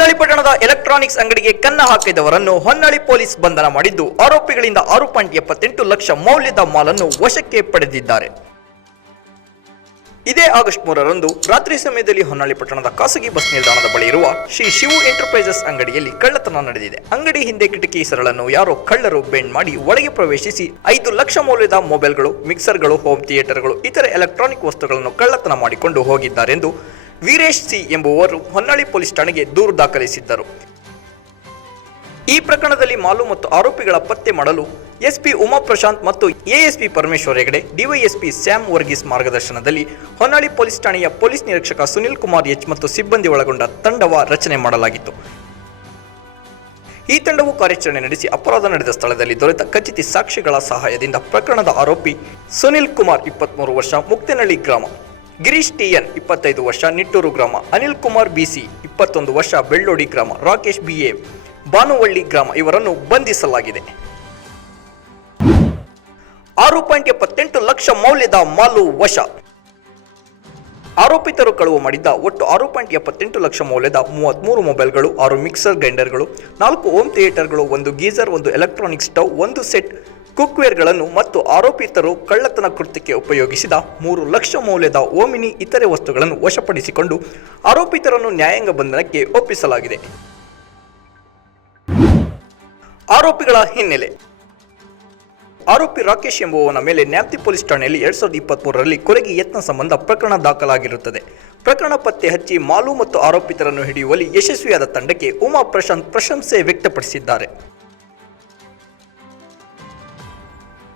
ಹೊನ್ನಳಿ ಪಟ್ಟಣದ ಎಲೆಕ್ಟ್ರಾನಿಕ್ಸ್ ಅಂಗಡಿಗೆ ಕನ್ನ ಹಾಕಿದವರನ್ನು ಹೊನ್ನಳ್ಳಿ ಪೊಲೀಸ್ ಬಂಧನ ಮಾಡಿದ್ದು, ಆರೋಪಿಗಳಿಂದ ಆರು ಪಾಯಿಂಟ್ ಎಪ್ಪತ್ತೆಂಟು ಲಕ್ಷ ಮೌಲ್ಯದ ಮಾಲನ್ನು ವಶಕ್ಕೆ ಪಡೆದಿದ್ದಾರೆ. ಇದೇ ಆಗಸ್ಟ್ ಮೂರರಂದು ರಾತ್ರಿ ಸಮಯದಲ್ಲಿ ಹೊನ್ನಾಳಿ ಪಟ್ಟಣದ ಖಾಸಗಿ ಬಸ್ ನಿಲ್ದಾಣದ ಬಳಿ ಇರುವ ಶ್ರೀ ಶಿವು ಎಂಟರ್ಪ್ರೈಸಸ್ ಅಂಗಡಿಯಲ್ಲಿ ಕಳ್ಳತನ ನಡೆದಿದೆ. ಅಂಗಡಿ ಹಿಂದೆ ಕಿಟಕಿ ಸರಳನ್ನು ಯಾರೋ ಕಳ್ಳರು ಬೆಂಡ್ ಮಾಡಿ ಒಳಗೆ ಪ್ರವೇಶಿಸಿ ಐದು ಲಕ್ಷ ಮೌಲ್ಯದ ಮೊಬೈಲ್ಗಳು, ಮಿಕ್ಸರ್ಗಳು, ಹೋಮ್ ಥಿಯೇಟರ್ಗಳು, ಇತರ ಎಲೆಕ್ಟ್ರಾನಿಕ್ ವಸ್ತುಗಳನ್ನು ಕಳ್ಳತನ ಮಾಡಿಕೊಂಡು ಹೋಗಿದ್ದಾರೆಂದು ವೀರೇಶ್ ಸಿ ಎಂಬುವರು ಹೊನ್ನಾಳಿ ಪೊಲೀಸ್ ಠಾಣೆಗೆ ದೂರು ದಾಖಲಿಸಿದ್ದರು. ಈ ಪ್ರಕರಣದಲ್ಲಿ ಮಾಲು ಮತ್ತು ಆರೋಪಿಗಳ ಪತ್ತೆ ಮಾಡಲು ಎಸ್ಪಿ ಉಮಾ ಪ್ರಶಾಂತ್ ಮತ್ತು ASP Parameshwar Hegde, DYSP Sam Varghese ಮಾರ್ಗದರ್ಶನದಲ್ಲಿ ಹೊನ್ನಾಳಿ ಪೊಲೀಸ್ ಠಾಣೆಯ ಪೊಲೀಸ್ ನಿರೀಕ್ಷಕ ಸುನಿಲ್ ಕುಮಾರ್ ಎಚ್ ಮತ್ತು ಸಿಬ್ಬಂದಿ ಒಳಗೊಂಡ ತಂಡವ ರಚನೆ ಮಾಡಲಾಗಿತ್ತು. ಈ ತಂಡವು ಕಾರ್ಯಾಚರಣೆ ನಡೆಸಿ ಅಪರಾಧ ನಡೆದ ಸ್ಥಳದಲ್ಲಿ ದೊರೆತ ಖಚಿತ ಸಾಕ್ಷಿಗಳ ಸಹಾಯದಿಂದ ಪ್ರಕರಣದ ಆರೋಪಿ ಸುನಿಲ್ ಕುಮಾರ್ ಇಪ್ಪತ್ತ್ಮೂರು ವರ್ಷ ಮುಕ್ತನಹಳ್ಳಿ ಗ್ರಾಮ. ಗಿರೀಶ್ ಟಿಎನ್ ಇಪ್ಪತ್ತೈದು ವರ್ಷ, ನಿಟ್ಟೂರು ಗ್ರಾಮ. ಅನಿಲ್ ಕುಮಾರ್ ಬಿಸಿ ಇಪ್ಪತ್ತೊಂದು ವರ್ಷ, ಬೆಳ್ಳೋಡಿ ಗ್ರಾಮ. ರಾಕೇಶ್ ಬಿ ಎ, ಬಾನುವಳ್ಳಿ ಗ್ರಾಮ. ಇವರನ್ನು ಬಂಧಿಸಲಾಗಿದೆ. ಆರು ಪಾಯಿಂಟ್ ಎಪ್ಪತ್ತೆಂಟು ಲಕ್ಷ ಮೌಲ್ಯದ ಮಾಲು ವಶ. ಆರೋಪಿತರು ಕಳುವು ಮಾಡಿದ್ದ ಒಟ್ಟು ಆರು ಪಾಯಿಂಟ್ ಎಪ್ಪತ್ತೆಂಟು ಲಕ್ಷ ಮೌಲ್ಯದ ಮೂವತ್ತ್ಮೂರು ಮೊಬೈಲ್ಗಳು, ಆರು ಮಿಕ್ಸರ್ ಗ್ರೈಂಡರ್ಗಳು, ನಾಲ್ಕು ಹೋಮ್ ಥಿಯೇಟರ್ಗಳು, ಒಂದು ಗೀಸರ್, ಒಂದು ಎಲೆಕ್ಟ್ರಾನಿಕ್ ಸ್ಟವ್, ಒಂದು ಸೆಟ್ ಕುಕ್ವೇರ್ಗಳನ್ನು ಮತ್ತು ಆರೋಪಿತರು ಕಳ್ಳತನ ಕೃತ್ಯಕ್ಕೆ ಉಪಯೋಗಿಸಿದ ಮೂರು ಲಕ್ಷ ಮೌಲ್ಯದ ಓಮಿನಿ ಇತರೆ ವಸ್ತುಗಳನ್ನು ವಶಪಡಿಸಿಕೊಂಡು ಆರೋಪಿತರನ್ನು ನ್ಯಾಯಾಂಗ ಬಂಧನಕ್ಕೆ ಒಪ್ಪಿಸಲಾಗಿದೆ. ಆರೋಪಿಗಳ ಹಿನ್ನೆಲೆ. ಆರೋಪಿ ರಾಕೇಶ್ ಎಂಬುವವನ ಮೇಲೆ ನ್ಯಾಪ್ತಿ ಪೊಲೀಸ್ ಠಾಣೆಯಲ್ಲಿ ಎರಡ್ ಸಾವಿರದ ಇಪ್ಪತ್ಮೂರರಲ್ಲಿ ಕೊಲೆಗೆ ಯತ್ನ ಸಂಬಂಧ ಪ್ರಕರಣ ದಾಖಲಾಗಿರುತ್ತದೆ. ಪ್ರಕರಣ ಪತ್ತೆ ಹಚ್ಚಿ ಮಾಲು ಮತ್ತು ಆರೋಪಿತರನ್ನು ಹಿಡಿಯುವಲ್ಲಿ ಯಶಸ್ವಿಯಾದ ತಂಡಕ್ಕೆ ಉಮಾ ಪ್ರಶಾಂತ್ ಪ್ರಶಂಸೆ ವ್ಯಕ್ತಪಡಿಸಿದ್ದಾರೆ.